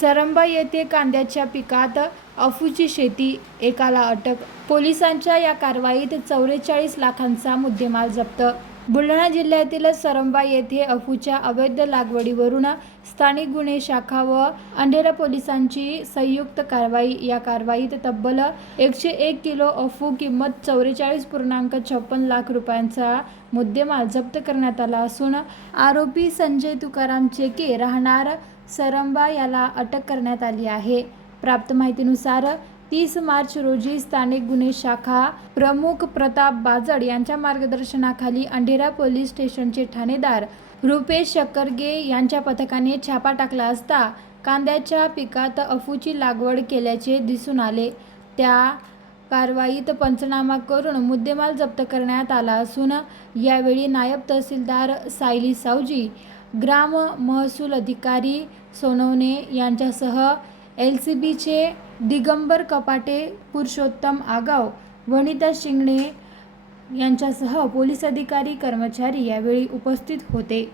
सरंबा येथे कांद्याच्या पिकात अफूची शेती, एकाला अटक. पोलिसांच्या या कारवाईत 44 लाखांचा मुद्देमाल जप्त. बुलढाणा जिल्ह्यातील सरंबा येथे अफूच्या अवैध लागवडीवरून स्थानिक गुन्हे शाखा व अंधेरा पोलिसांची संयुक्त कारवाई. या कारवाईत तब्बल 101 किलो अफू किंमत 44.56 लाख रुपयांचा मुद्देमाल जप्त करण्यात आला असून आरोपी संजय तुकाराम चेके राहणार सरंबा याला अटक करण्यात आली आहे. प्राप्त माहितीनुसार 30 मार्च रोजी स्थानिक गुन्हे शाखा प्रमुख प्रताप बाजड यांच्या मार्गदर्शनाखाली अंधेरा पोलीस स्टेशनचे ठाणेदार रुपेश शकरगे यांच्या पथकाने छापा टाकला असता कांद्याच्या पिकात अफूची लागवड केल्याचे दिसून आले. त्या कारवाईत पंचनामा करून मुद्देमाल जप्त करण्यात आला असून यावेळी नायब तहसीलदार सायली सावजी, ग्राम महसूल अधिकारी सोनवणे यांच्यासह LCBचे दिगंबर कपाटे, पुरुषोत्तम आगाव, वनिता शिंगणे यांच्यासह पोलीस अधिकारी कर्मचारी यावेळी उपस्थित होते.